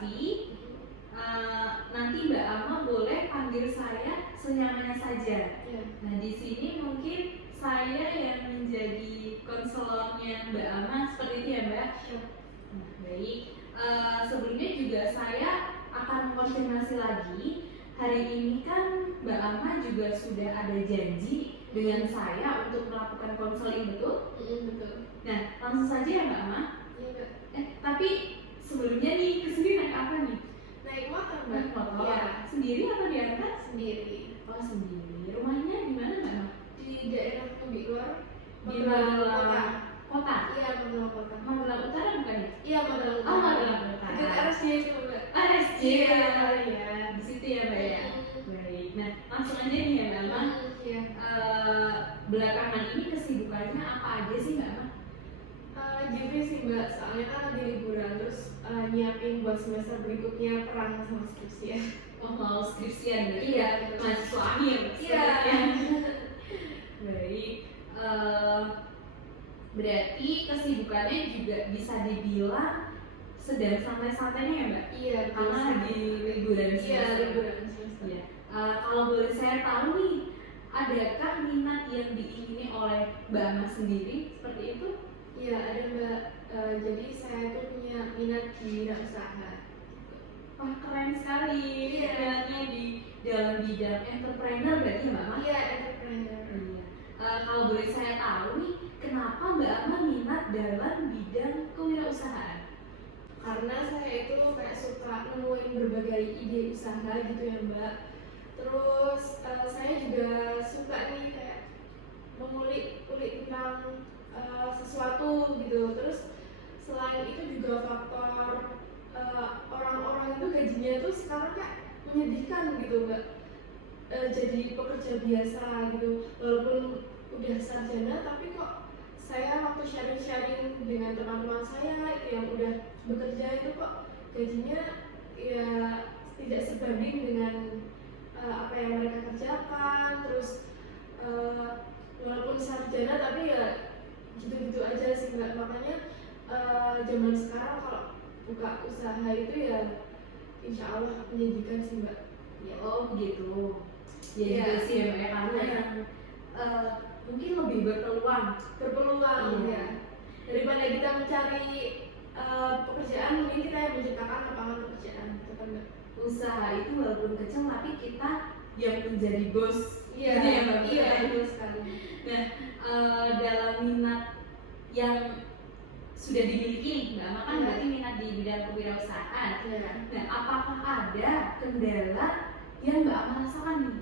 motivasi. Nanti Mbak Ama boleh panggil saya senyamannya saja. Nah, di sini mungkin saya yang menjadi konselornya Mbak Ama, seperti itu ya Mbak? Nah, baik. Sebelumnya juga saya akan konfirmasi lagi. Hari ini kan Mbak Ama juga sudah ada janji dengan saya untuk melakukan konseling, betul? Betul. Nah, langsung saja ya Mbak Ama. Iya Mbak. Tapi sebelumnya nih, kesini naik apa nih? Naik motor Mbak. Naik motor? Iya. Sendiri atau diantar? Sendiri. Oh, sendiri. Rumahnya di mana Mbak Ama? Di daerah Tembikor. Di Magelang Kota? Iya, Magelang Kota. Magelang Utara bukan ya? Iya, Magelang Utara. Oh, Magelang Utara. Dekat RSJ itu Mbak. RSJ. Iya. Ya, di situ ya Mbak ya. Baik. Nah, langsung aja nih ya Mbak Ama. Iya. Belakangan ini kesibukannya apa aja sih Mbak Ama? Jadi sih Mbak, soalnya kan lagi liburan, terus nyiapin buat semester berikutnya perang sama skripsi ya. Oh, mau skripsian berarti? Iya, mahasiswa akhir. Iya. Baik. Berarti kesibukannya juga bisa dibilang sedang santai-santainya ya Mbak? Iya, karena lagi liburan semester. Iya, liburan semester. Iya. Kalau boleh saya tahu nih, adakah minat yang diingini oleh Mbak Ama sendiri seperti itu? Iya, ada Mbak. Jadi saya tuh punya minat di wirausaha. Wah, keren sekali. Iya. Minatnya di dalam bidang entrepreneur berarti Mbak Ama? Iya, entrepreneur. Iya. Kalau boleh saya tahu nih, kenapa Mbak Ama minat dalam bidang kewirausahaan? Karena saya itu kayak suka nemuin berbagai ide usaha gitu ya Mbak. Terus saya juga suka nih kayak mengulik-ulik tentang sesuatu gitu. Terus selain itu juga faktor orang-orang itu gajinya tuh sekarang kayak menyedihkan gitu Mbak. Jadi pekerja biasa gitu, walaupun udah sarjana tapi kok saya waktu sharing-sharing dengan teman-teman saya itu yang udah bekerja itu kok gajinya ya tidak sebanding dengan apa yang mereka kerjakan. Terus walaupun sarjana tapi ya gitu-gitu aja sih Mbak. Makanya zaman sekarang kalau buka usaha itu ya insya Allah menjanjikan sih Mbak. Ya, oh begitu. Ya Iya. juga sih ya Mbak, karena yang mungkin lebih berpeluang Ya. Daripada kita mencari pekerjaan, mungkin kita yang menciptakan lapangan pekerjaan gitu kan Mbak. Usaha itu walaupun kecil tapi kita yang menjadi bos. Iya, gitu ya Mbak? iya betul sekali. Nah, dalam minat yang sudah dimiliki Mbak Ama kan berarti minat di bidang kewirausahaan. Iya. Nah, apakah ada kendala yang Mbak Ama rasakan nih?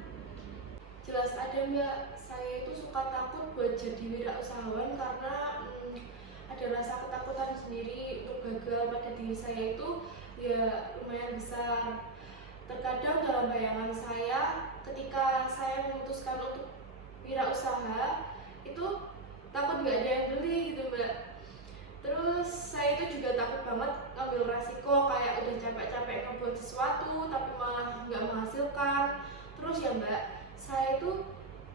Jelas ada Mbak. Saya itu suka takut buat jadi wirausahawan karena ada rasa ketakutan sendiri untuk gagal pada diri saya itu ya lumayan besar. Terkadang dalam bayangan saya ketika saya memutuskan untuk wirausaha itu takut nggak ada yang beli gitu Mbak. Terus saya itu juga takut banget ngambil resiko kayak udah capek-capek ngebuat sesuatu tapi malah nggak menghasilkan. Terus ya Mbak, saya itu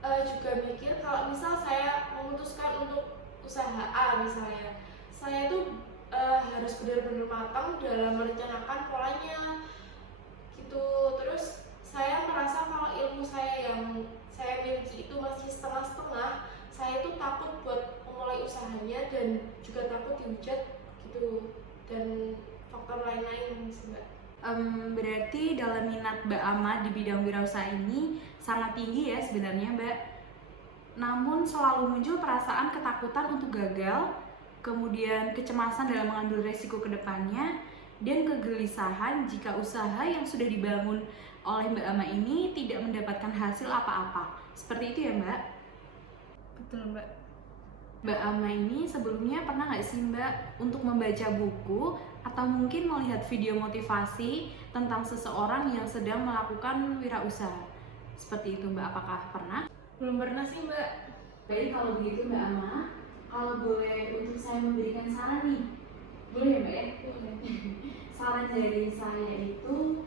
juga mikir kalau misal saya memutuskan untuk usaha A misalnya, saya itu harus benar-benar matang dalam merencanakan polanya gitu. Terus saya merasa kalau ilmu saya yang saya miliki itu masih setengah-setengah, saya itu takut buat memulai usahanya dan juga takut dihujat gitu dan faktor lain-lain sih Mbak. Berarti dalam minat Mbak Ama di bidang wirausaha ini sangat tinggi ya sebenarnya Mbak. Namun selalu muncul perasaan ketakutan untuk gagal, kemudian kecemasan dalam mengambil resiko ke depannya, dan kegelisahan jika usaha yang sudah dibangun oleh Mbak Ama ini tidak mendapatkan hasil apa-apa. Seperti itu ya Mbak? Betul Mbak. Mbak Ama ini sebelumnya pernah nggak sih Mbak untuk membaca buku atau mungkin melihat video motivasi tentang seseorang yang sedang melakukan wirausaha? Seperti itu Mbak, apakah pernah? Belum pernah sih Mbak. Jadi kalau begitu Mbak Ama, kalau boleh untuk saya memberikan saran nih, boleh ya Mbak ya? Saran dari saya itu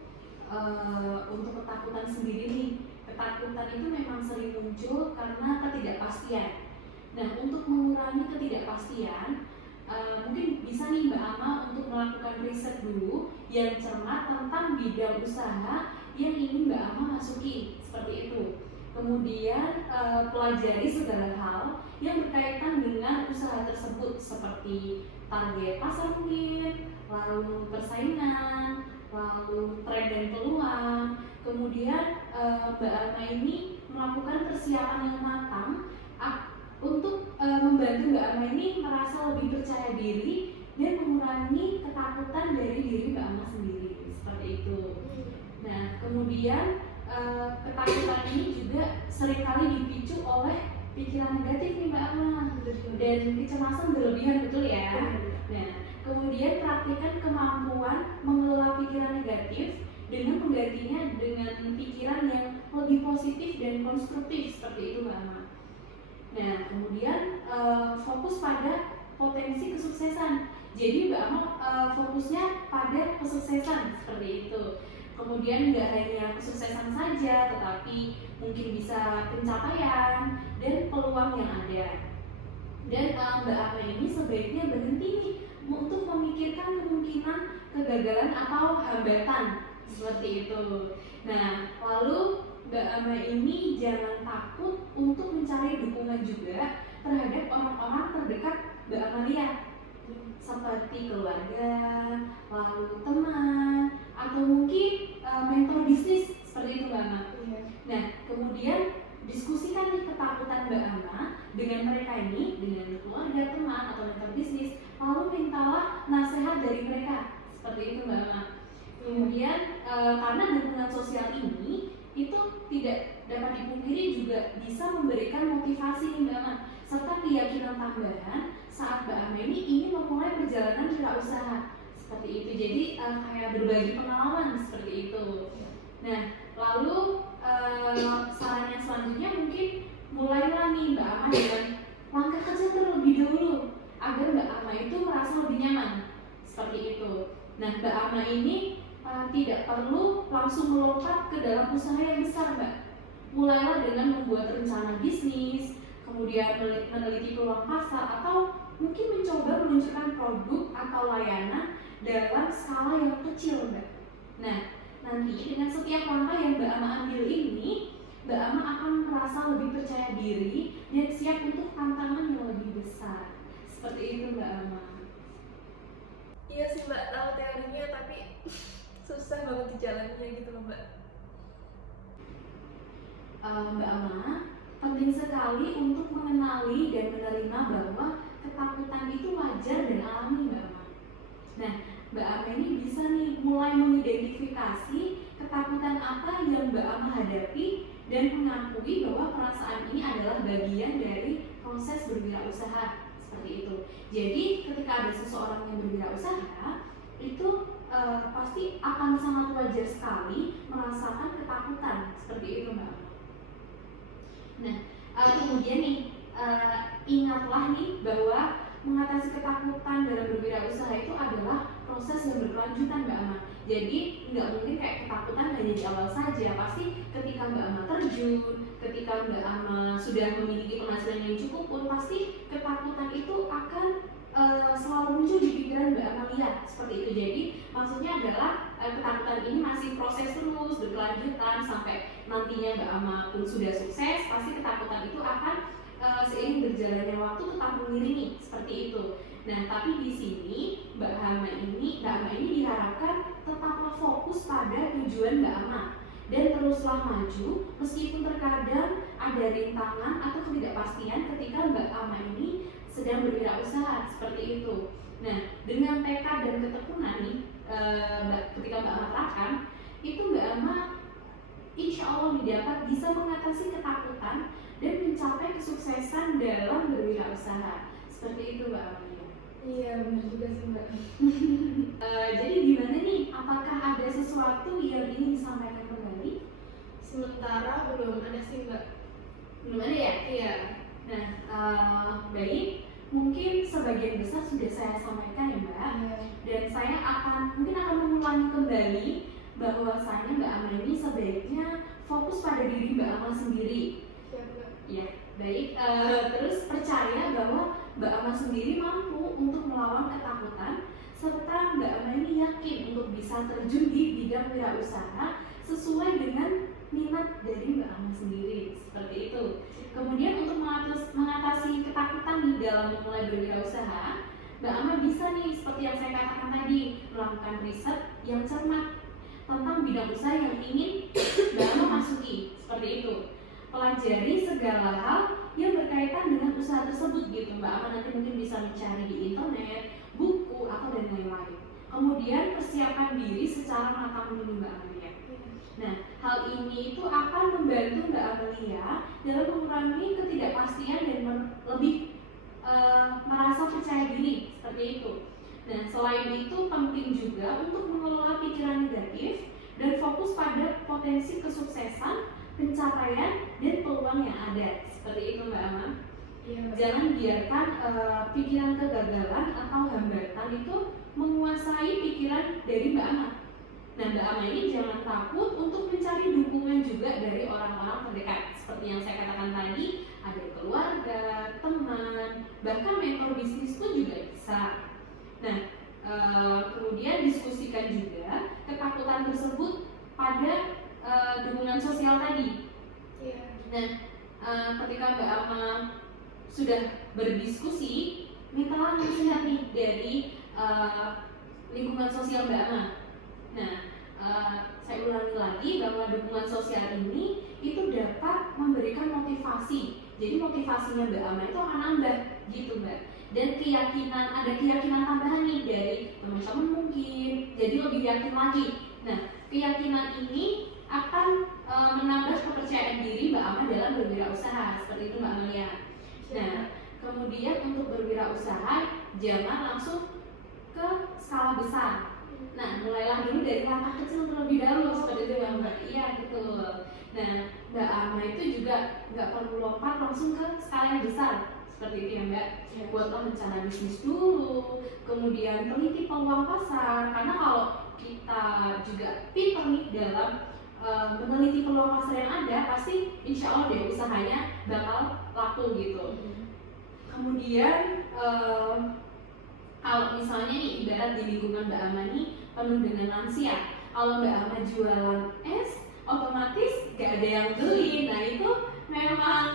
untuk ketakutan sendiri nih. Ketakutan itu memang sering muncul karena ketidakpastian. Nah, untuk mengurangi ketidakpastian, mungkin bisa nih Mbak Ama untuk melakukan riset dulu yang cermat tentang bidang usaha yang ingin Mbak Ama masuki, seperti itu. Kemudian pelajari segala hal yang berkaitan dengan usaha tersebut seperti target pasar mungkin, lalu persaingan, lalu tren dan peluang. Kemudian Mbak Ama ini melakukan persiapan yang matang untuk membantu Mbak Ama ini merasa lebih percaya diri dan mengurangi ketakutan dari diri Mbak Ama sendiri, seperti itu. Nah, kemudian ketakutan ini juga seringkali dipicu oleh pikiran negatif nih Mbak Ama dan kecemasan berlebihan, betul ya? Nah, kemudian praktikkan kemampuan mengelola pikiran negatif dengan menggantinya dengan pikiran yang lebih positif dan konstruktif, seperti itu Mbak Ama. Nah, kemudian fokus pada potensi kesuksesan. Jadi Mbak Ama fokusnya pada kesuksesan, seperti itu. Kemudian nggak hanya kesuksesan saja, tetapi mungkin bisa pencapaian dan peluang yang ada. Dan Mbak Ama ini sebaiknya berhenti nih untuk memikirkan kemungkinan kegagalan atau hambatan, seperti itu. Nah, lalu Mbak Ama ini jangan takut untuk mencari dukungan juga terhadap orang-orang terdekat Mbak Amalia, seperti keluarga, lalu teman, atau mungkin mentor bisnis, seperti itu Mbak Ama. Nah, kemudian diskusikan nih ketakutan Mbak Ama dengan mereka ini, dengan keluarga, teman, atau mentor bisnis, lalu mintalah nasihat dari mereka, seperti itu Mbak Ama. Kemudian karena dukungan sosial ini itu tidak dapat dipungkiri juga bisa memberikan motivasi nih Mbak Ama, serta keyakinan tambahan saat Mbak Ama ini ingin memulai perjalanan wirausaha, seperti itu. Jadi kayak berbagi pengalaman, seperti itu. Nah, lalu saran yang selanjutnya mungkin mulailah nih Mbak Ama dengan langkah kecil terlebih dahulu agar Mbak Ama itu merasa lebih nyaman, seperti itu. Nah, Mbak Ama ini tidak perlu langsung melompat ke dalam usaha yang besar Mbak. Mulailah dengan membuat rencana bisnis, kemudian meneliti peluang pasar, atau mungkin mencoba meluncurkan produk atau layanan dalam skala yang kecil Mbak. Nah, nanti dengan setiap langkah yang Mbak Ama ambil ini, Mbak Ama akan merasa lebih percaya diri dan siap untuk tantangan yang lebih besar. Seperti itu Mbak Ama. Iya sih Mbak, tahu teorinya tapi susah banget dijalannya gitu loh Mbak. Mbak Ama, penting sekali untuk mengenali dan menerima bahwa ketakutan itu wajar dan alami Mbak Ama. Nah, Mbak Ama ini bisa nih mulai mengidentifikasi ketakutan apa yang Mbak Ama hadapi dan mengakui bahwa perasaan ini adalah bagian dari proses berwirausaha, seperti itu. Jadi ketika ada seseorang yang berwirausaha, itu pasti akan sangat wajar sekali merasakan ketakutan, seperti itu Mbak Ama. Nah, kemudian nih ingatlah nih bahwa mengatasi ketakutan dalam berwirausaha itu adalah proses yang berkelanjutan Mbak Ama. Jadi nggak mungkin kayak ketakutan hanya di awal saja. Pasti ketika Mbak Ama terjun, ketika Mbak Ama sudah memiliki penghasilan yang cukup pun, pasti ketakutan itu akan selalu muncul di pikiran Mbak Ama lihat, seperti itu. Jadi maksudnya adalah ketakutan ini masih proses terus berkelanjutan sampai nantinya Mbak Ama pun sudah sukses. Pasti ketakutan itu akan seiring berjalannya waktu tetap mengiringi, seperti itu. Nah, tapi di sini Mbak Ama ini diharapkan tetaplah fokus pada tujuan Mbak Ama dan teruslah maju meskipun terkadang ada rintangan atau ketidakpastian ketika Mbak Ama ini sedang berwirausaha, seperti itu. Nah, dengan tekad dan ketekunan nih ketika Mbak Ama terapkan, itu Mbak Ama insya Allah dapat bisa mengatasi ketakutan dan mencapai kesuksesan dalam berwirausaha, seperti itu Mbak Ama. Iya benar juga sih Mbak. Jadi gimana nih? Apakah ada sesuatu yang ingin disampaikan kembali? Sementara belum ada sih Mbak. Belum ada ya? Iya. Nah, baik. Mungkin sebagian besar sudah saya sampaikan ya Mbak. Iya. Dan saya mungkin akan mengulangi kembali bahwasanya Mbak Ama ini sebaiknya fokus pada diri Mbak Ama sendiri. Iya Mbak. Ya, baik. Terus percaya bahwa Mbak Ama sendiri mampu untuk melawan ketakutan, serta Mbak Ama ini yakin untuk bisa terjun di bidang wirausaha sesuai dengan minat dari Mbak Ama sendiri, seperti itu. Kemudian untuk mengatasi ketakutan nih dalam memulai berwirausaha, Mbak Ama bisa nih seperti yang saya katakan tadi, melakukan riset yang cermat tentang bidang usaha yang ingin Mbak Ama masuki, seperti itu. Pelajari segala hal yang berkaitan dengan usaha tersebut gitu. Mbak Ama nanti mungkin bisa mencari di internet, buku, atau dan lain-lain. Kemudian persiapkan diri secara matang dulu Mbak Amalia. Nah, hal ini itu akan membantu Mbak Amalia dalam mengurangi ketidakpastian dan lebih merasa percaya diri, seperti itu. Nah, selain itu penting juga untuk mengelola pikiran negatif dan fokus pada potensi kesuksesan, pencapaian, dan peluang yang ada, seperti itu Mbak Ama. Jangan biarkan pikiran kegagalan atau hambatan itu menguasai pikiran dari Mbak Ama. Nah, Mbak Ama ini jangan takut untuk mencari dukungan juga dari orang-orang terdekat. Seperti yang saya katakan tadi, ada keluarga, teman, bahkan mentor bisnis pun juga bisa. Nah, kemudian diskusikan juga ketakutan tersebut pada dukungan sosial tadi. Nah, ketika Mbak Ama sudah berdiskusi, mintalah nasihat nih dari lingkungan sosial Mbak Ama. Nah, saya ulangi lagi bahwa dukungan sosial ini itu dapat memberikan motivasi. Jadi motivasinya Mbak Ama itu akan nambah gitu Mbak. Dan ada keyakinan tambahan nih dari teman-teman mungkin, jadi lebih yakin lagi. Nah, keyakinan ini akan menambah kepercayaan diri Mbak Ama dalam berwirausaha, seperti itu Mbak Amalia. Nah, kemudian untuk berwirausaha jangan langsung ke skala besar. Nah, mulailah dulu dari langkah kecil terlebih dahulu, seperti itu Mbak. Iya, betul. Nah, Mbak Ama itu juga nggak perlu lompat langsung ke skala yang besar, seperti itu ya Mbak. Buatlah rencana bisnis dulu, kemudian teliti peluang pasar. Karena kalau kita juga pintar nih dalam meneliti peluang pasar yang ada, pasti insya Allah deh usahanya bakal laku gitu. Kemudian kalau misalnya nih ibarat di lingkungan Mbak Ama nih penuh dengan lansia, kalau Mbak Ama jualan es, otomatis gak ada yang beli. Nah itu memang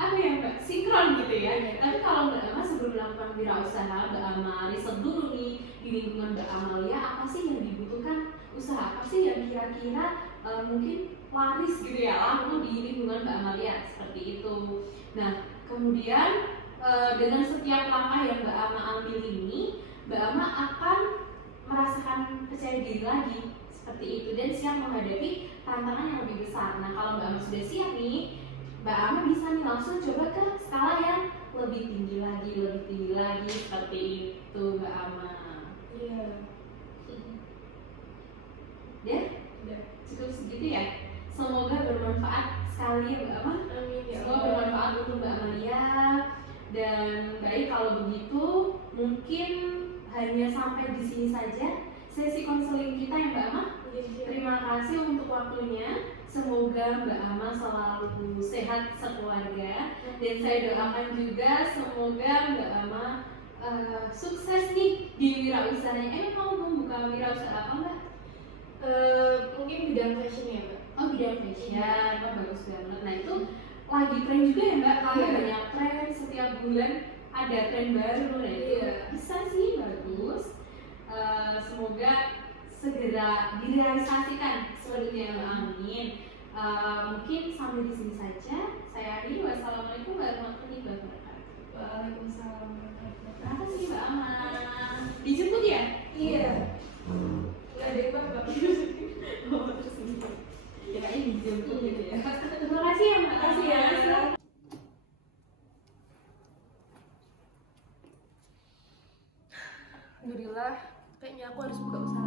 apa ya Mbak, sinkron gitu ya. Tapi kalau Mbak Ama sebelum melakukan wirausaha, Mbak Ama riset dulu nih di lingkungan Mbak Amalia, apa sih yang dibutuhkan usaha, apa sih yang kira-kira mungkin laris gitu ya, laku di lingkungan Mbak Amalia, seperti itu. Nah kemudian dengan setiap langkah yang Mbak Ama ambil ini, Mbak Ama akan merasakan percaya diri lagi, seperti itu, dan siap menghadapi tantangan yang lebih besar. Nah kalau Mbak Ama sudah siap nih, Mbak Ama bisa nih langsung coba ke skala yang lebih tinggi lagi, seperti itu Mbak Ama. Iya. Udah cukup segitu ya. Semoga bermanfaat sekali ya Mbak Ama. Amin ya Semoga bermanfaat untuk Mbak Amalia. Dan baik, kalau begitu mungkin hanya sampai di sini saja sesi konseling kita ya Mbak Ama. Terima kasih untuk waktunya. Semoga Mbak Ama selalu sehat sekeluarga, dan saya doakan juga semoga Mbak Ama sukses nih di wirausahanya. Mau membuka wirausaha apa Mbak? Mungkin bidang fashion ya Mbak. Oh, bidang fashion, bagus banget. Nah itu lagi tren juga ya Mbak, karena banyak tren, setiap bulan ada tren baru. Nah itu bisa sih, bagus. Semoga segera direalisasikan seperti yang amin. Mungkin sampai di sini saja. Saya akhiri. Wassalamualaikum warahmatullahi wabarakatuh. Waalaikumsalam warahmatullahi wabarakatuh. Terima kasih Mbak Ama. Dijemput ya? Iya. Nggak ada yang Mbak. Oh, terus ini. Ya kayaknya dijemput gitu ya. Terima kasih ya Mbak. Terima kasih ya. Alhamdulillah, kayaknya aku harus buka usaha